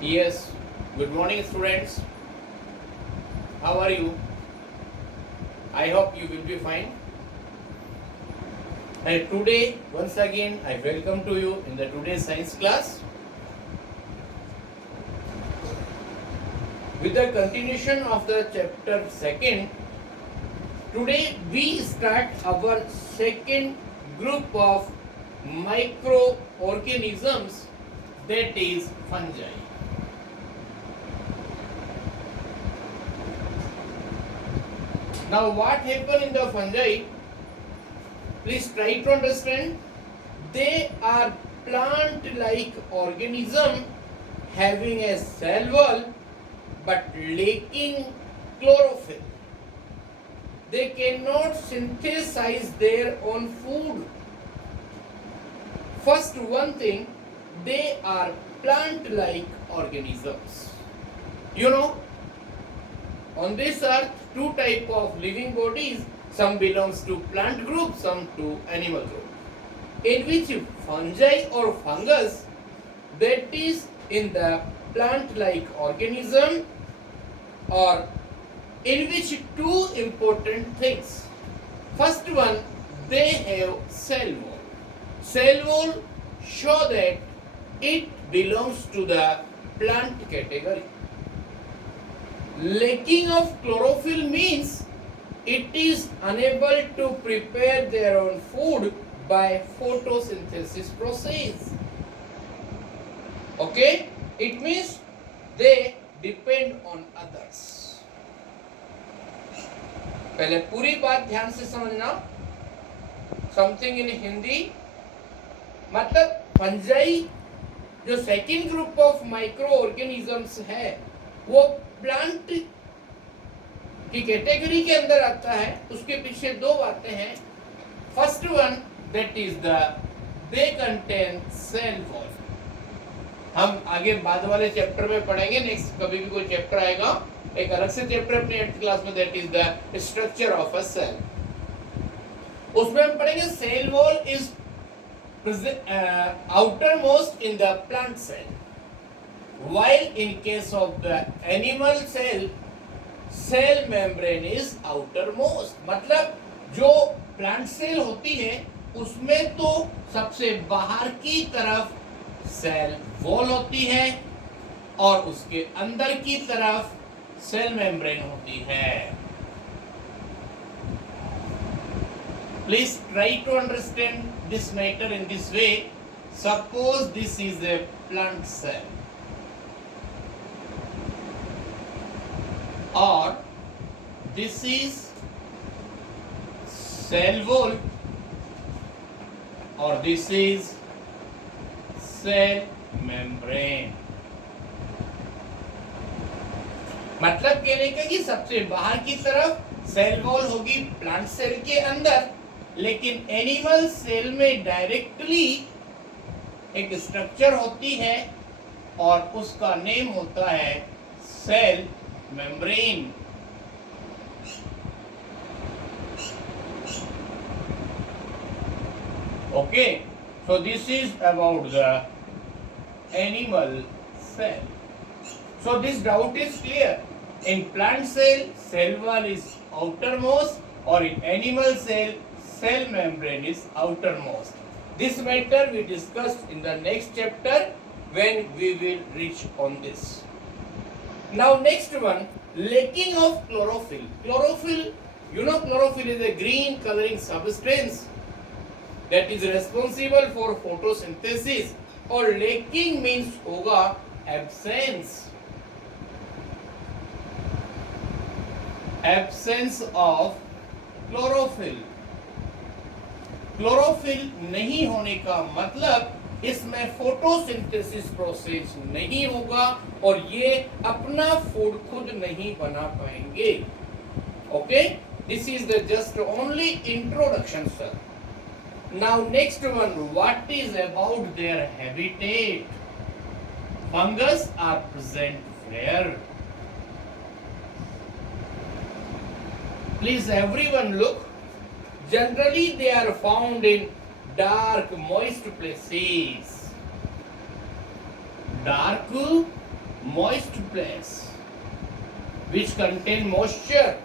Yes, good morning, students. How are you? I hope you will be fine. And today, once again, I welcome to you in the today's science class. With the continuation of the chapter 2nd, today we start our second group of microorganisms, that is fungi. Now what happen in the fungi? Please try to understand. They are plant-like organism having a cell wall but lacking chlorophyll. They cannot synthesize their own food. First one thing, they are plant-like organisms. You know, on this earth, two type of living bodies, some belongs to plant group, some to animal group. In which fungi or fungus, that is in the plant-like organism, or in which two important things. First one, they have cell wall. Cell wall show that it belongs to the plant category. Lacking of chlorophyll means it is unable to prepare their own food by photosynthesis process. Okay? It means they depend on others. पहले पूरी बात ध्यान से समझना. Something in Hindi, मतलब fungi जो second group of micro organisms है वो प्लांट की कैटेगरी के अंदर आता है. उसके पीछे दो बातें हैं. First one, that is the they contain cell wall. हम आगे बाद वाले चैप्टर में पढ़ेंगे. नेक्स्ट कभी भी कोई चैप्टर आएगा, एक अलग से चैप्टर अपने 8th क्लास में, that is the structure of a cell. उसमें हम पढ़ेंगे cell wall is outermost in the plant cell, while in case of the animal cell membrane is outermost. मतलब जो प्लांट सेल होती है उसमें तो सबसे बाहर की तरफ सेल वॉल होती है और उसके अंदर की तरफ सेल मेम्ब्रेन होती है. Please try to understand this matter in this way. Suppose this is a plant cell, or this is cell wall, or this is cell membrane. मतलब कहने का कि सबसे बाहर की तरफ सेल वॉल होगी प्लांट सेल के अंदर, लेकिन एनिमल सेल में डायरेक्टली एक स्ट्रक्चर होती है और उसका नेम होता है cell membrane. Okay, so this is about the animal cell. So this doubt is clear. In plant cell wall is outermost, or in animal cell membrane is outermost. This matter we discussed in the next chapter when we will reach on this. Now next one, lacking of chlorophyll. Chlorophyll, you know chlorophyll is a green coloring substance that is responsible for photosynthesis, or lacking means होगा absence. Absence of chlorophyll. Chlorophyll नहीं होने का मतलब इसमें photosynthesis process नहीं होगा और ये अपना फूड खुद नहीं बना पाएंगे. Okay, this is the just only introduction sir. Now next one, what is about their habitat. Fungus are present where. Please everyone look. Generally they are found in dark moist places. Dark moist place which contain moisture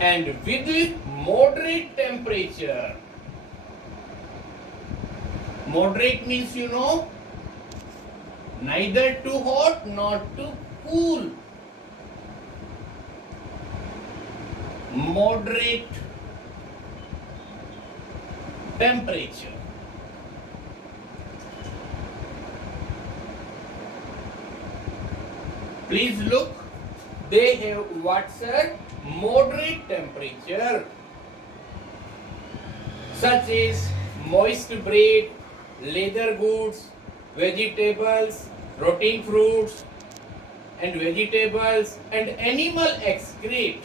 and with moderate temperature. Moderate means you know, neither too hot nor too cool. Moderate temperature. Please look, they have what, sir? Moderate temperature, such as moist bread, leather goods, vegetables, rotting fruits and vegetables and animal excrete.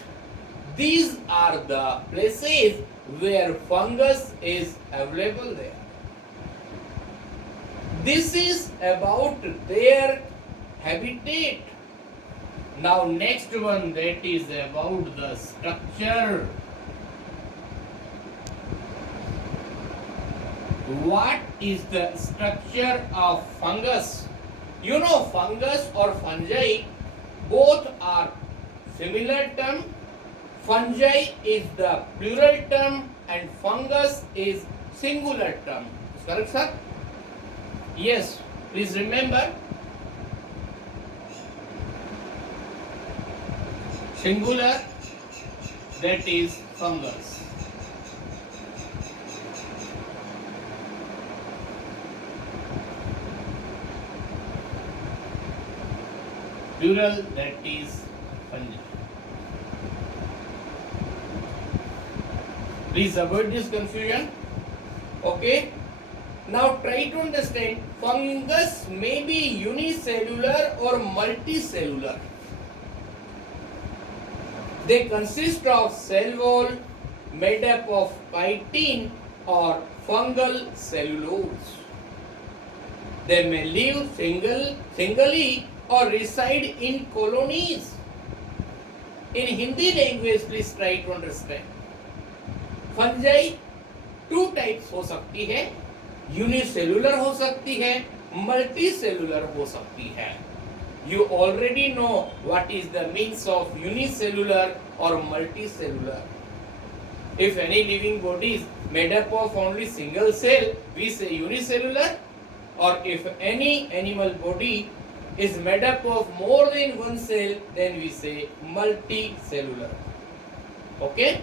These are the places where fungus is available there. This is about their habitat. Now next one, that is about the structure. What is the structure of fungus? You know, fungus or fungi, both are similar term. Fungi is the plural term and fungus is singular term. Is correct, sir? Yes, please remember. Singular, that is fungus. Plural, that is fungi. Please avoid this confusion. Okay. Now try to understand, fungus may be unicellular or multicellular. They consist of cell wall made up of chitin or fungal cellulose. They may live singly or reside in colonies. In Hindi language, please try to understand. Fungi two types हो सकती है, unicellular हो सकती है, multicellular हो सकती है. You already know what is the means of unicellular or multicellular. If any living body is made up of only single cell, we say unicellular, or if any animal body is made up of more than one cell, then we say multicellular. Okay?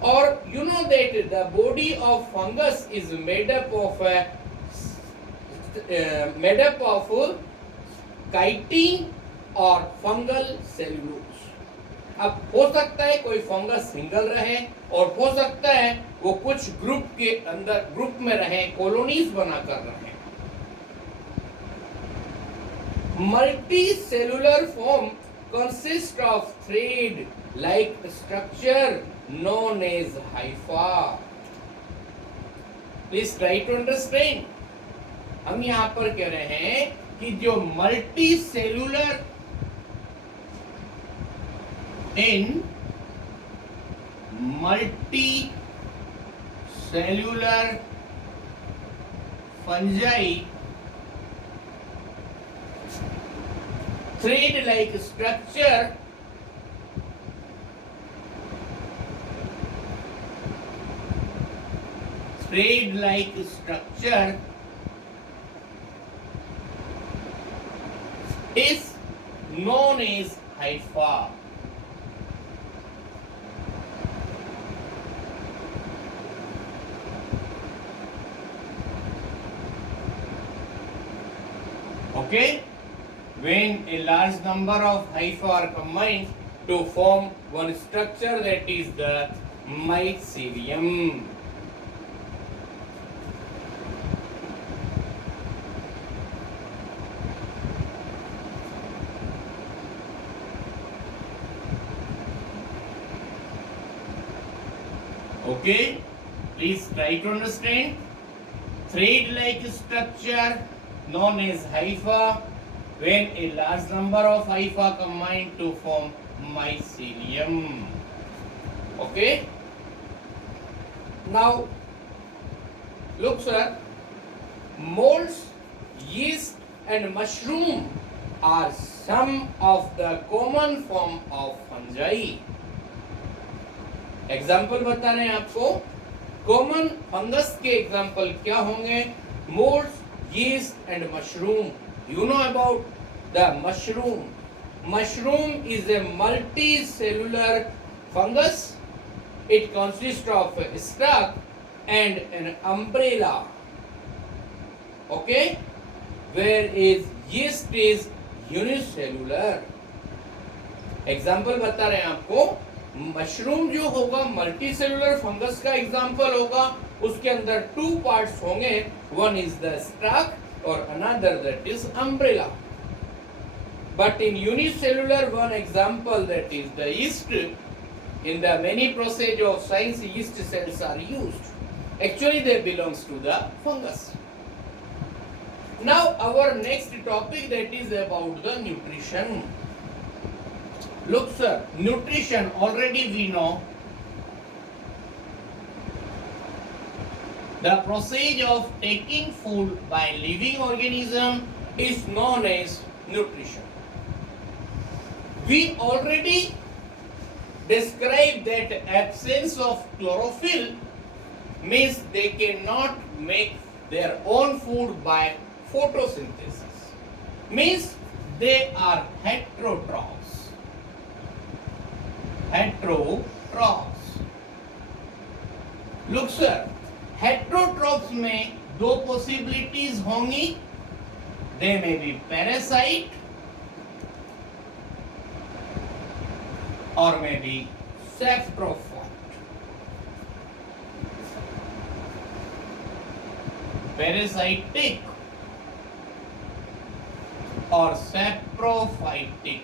Or you know that the body of fungus is made up of chitin और fungal cellulose. अब हो सकता है कोई fungus single रहे और हो सकता है वो कुछ ग्रुप के अंदर ग्रुप में रहे, कॉलोनीज बनाकर रहे. Multicellular form consist of thread like structure known as hypha. Please try to understand. हम यहां पर कह रहे हैं कि जो multicellular in multicellular fungi thread like structure is known as hypha. Okay? When a large number of hypha are combined to form one structure, that is the mycelium. Okay, please try to understand. Thread-like structure known as hypha, when a large number of hypha combine to form mycelium. Okay. Now, look sir, molds, yeast and mushroom are some of the common form of fungi. Example बता रहे हैं आपको, common fungus के example क्या होंगे? Moulds, yeast and mushroom. You know about the mushroom. Mushroom is a multicellular fungus. It consist of stalk and an umbrella, okay, whereas yeast is unicellular. Example बता रहे हैं आपको, mushroom जो होगा multicellular fungus का example होगा. उसके अंदर 2 पार्ट्स होंगे, वन इज द स्टक और another that is umbrella. But in unicellular, one example that is the yeast. In the many process of science, yeast cells are used. Actually, they belongs to the fungus. Now, our next topic that is about the nutrition. Look, sir, nutrition already we know. The process of taking food by living organism is known as nutrition. We already described that absence of chlorophyll means they cannot make their own food by photosynthesis. Means they are heterotrophs. Heterotrophs. Look sir, heterotrophs में 2 possibilities होंगी. They may be parasite or may be saprophyte. Parasitic or saprophytic.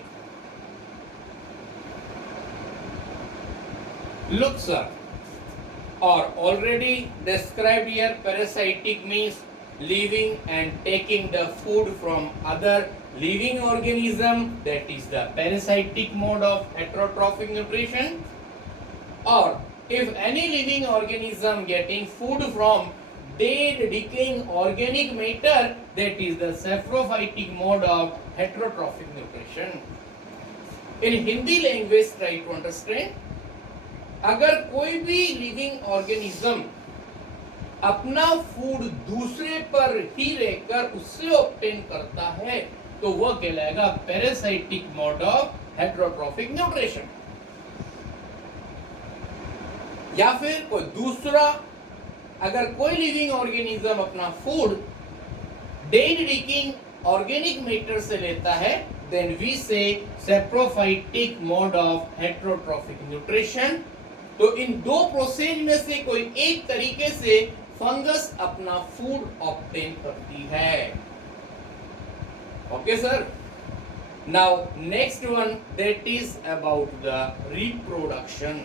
Look sir, or already described here, parasitic means living and taking the food from other living organism, that is the parasitic mode of heterotrophic nutrition. Or if any living organism getting food from dead decaying organic matter, that is the saprophytic mode of heterotrophic nutrition. In Hindi language, try to understand. अगर कोई भी living organism अपना food दूसरे पर ही रहकर उससे obtain करता है तो वह कहलाएगा parasitic mode of heterotrophic nutrition. या फिर कोई दूसरा, अगर कोई लिविंग ऑर्गेनिज्म अपना food dead decaying organic matter से लेता है, देन वी से saprophytic mode of heterotrophic nutrition. तो इन 2 प्रोसेस में से कोई एक तरीके से फंगस अपना फूड ऑब्टेन करती है. Okay sir. Now next one that is about the reproduction.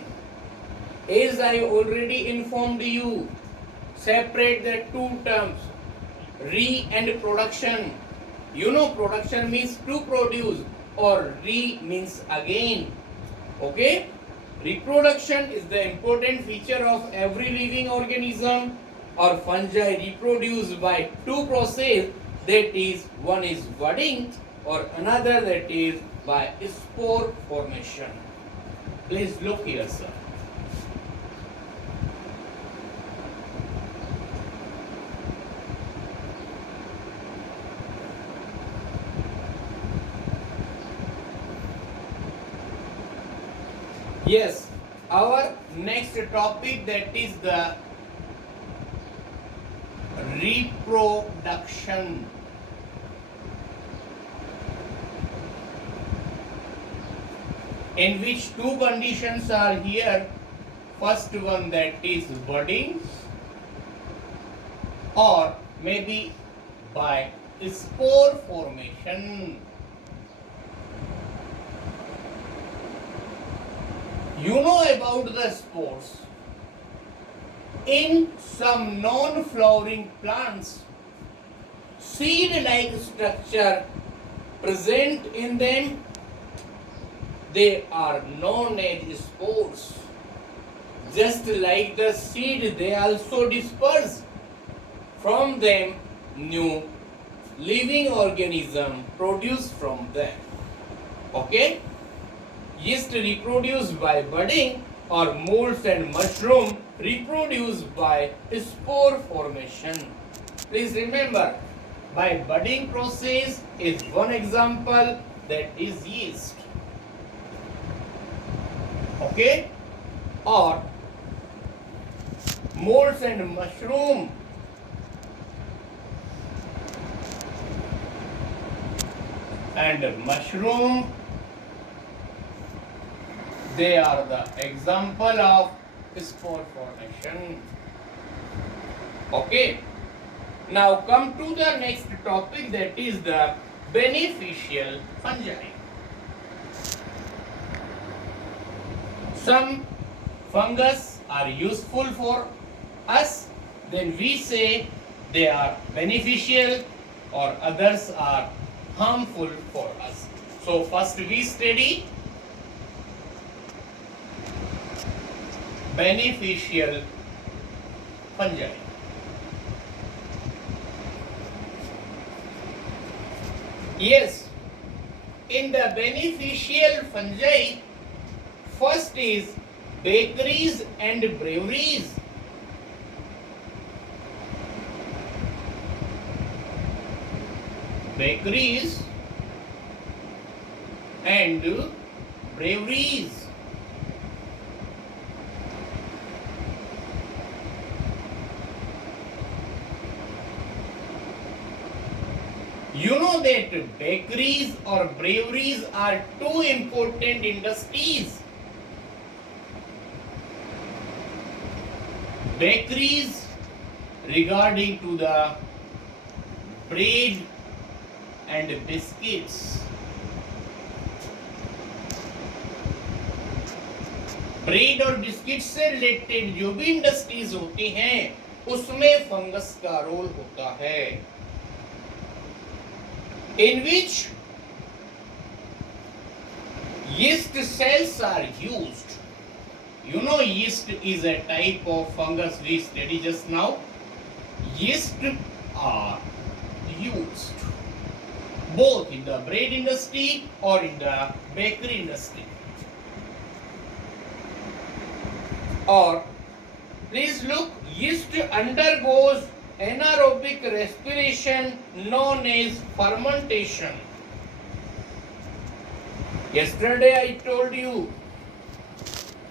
As I already informed you, separate the 2 terms, re and production. You know production means to produce or re means again. Okay? Reproduction is the important feature of every living organism or fungi reproduce by 2 process, that is one is budding or another that is by spore formation. Please look here sir. Yes, our next topic that is the reproduction. In which 2 conditions are here. First one that is budding or maybe by spore formation. You know about the spores. In some non-flowering plants, seed-like structure present in them, they are known as spores. Just like the seed, they also disperse from them new living organism produce from them. Okay? Yeast reproduce by budding, or molds and mushroom reproduce by spore formation. Please remember, by budding process is one example, that is yeast. Okay? Or molds and mushroom they are the example of spore formation. Okay? Now come to the next topic, that is the beneficial fungi. Some fungus are useful for us, then we say they are beneficial, or others are harmful for us. So first we study beneficial fungi. Yes, in the beneficial fungi, first is bakeries and breweries. Bakeries and breweries. You know that bakeries or breweries are two important industries. Bakeries regarding to the bread and biscuits. Bread और biscuit से related जो भी industries होती हैं उसमें fungus का role होता है. In which yeast cells are used. You know, yeast is a type of fungus we studied just now. Yeast are used both in the bread industry or in the bakery industry. Or please look, yeast undergoes anaerobic respiration known as fermentation. Yesterday I told you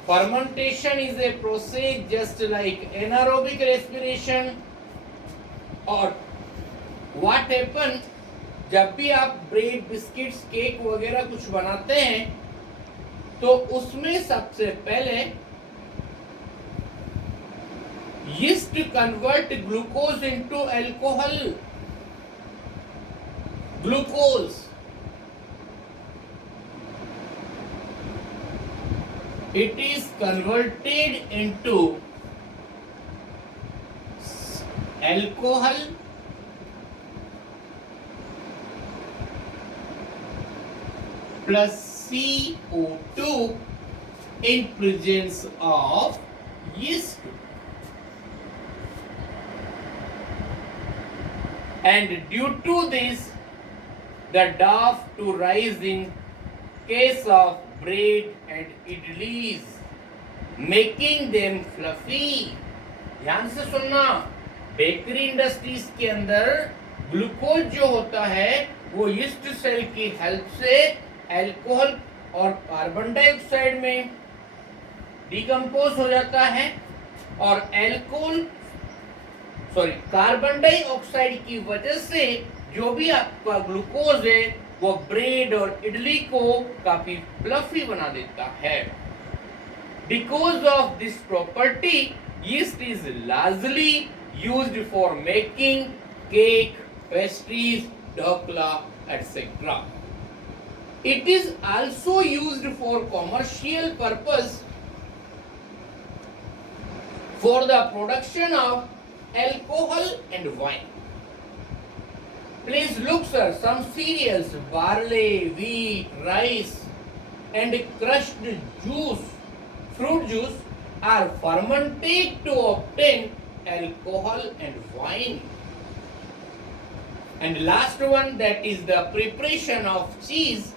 fermentation is a process just like anaerobic respiration. और what happen, जब भी आप bread biscuits cake वगैरह कुछ बनाते हैं तो उसमें सबसे पहले yeast convert glucose into alcohol. Glucose. It is converted into alcohol plus CO2 in presence of yeast. And due to this, the dough to rise in case of bread and idlis, making them fluffy. ध्यान से सुनना, bakery industries के अंदर glucose जो होता है वो yeast cell की हेल्प से अल्कोहल और कार्बन डाइऑक्साइड में डिकम्पोज हो जाता है और कार्बन डाइऑक्साइड की वजह से जो भी आपका ग्लूकोज है वो ब्रेड और इडली को काफी फ्लफी बना देता है. Because of this property yeast is largely used for making cake, pastries, dokla, etc. It is also used for commercial purpose for the production of alcohol and wine. Please look, sir, some cereals, barley, wheat, rice, and crushed juice, fruit juice, are fermented to obtain alcohol and wine. And last one, that is the preparation of cheese.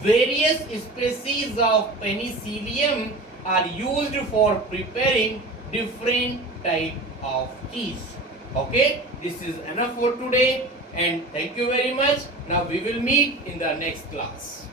Various species of penicillium are used for preparing different type of cheese. Okay, this is enough for today and thank you very much. Now we will meet in the next class.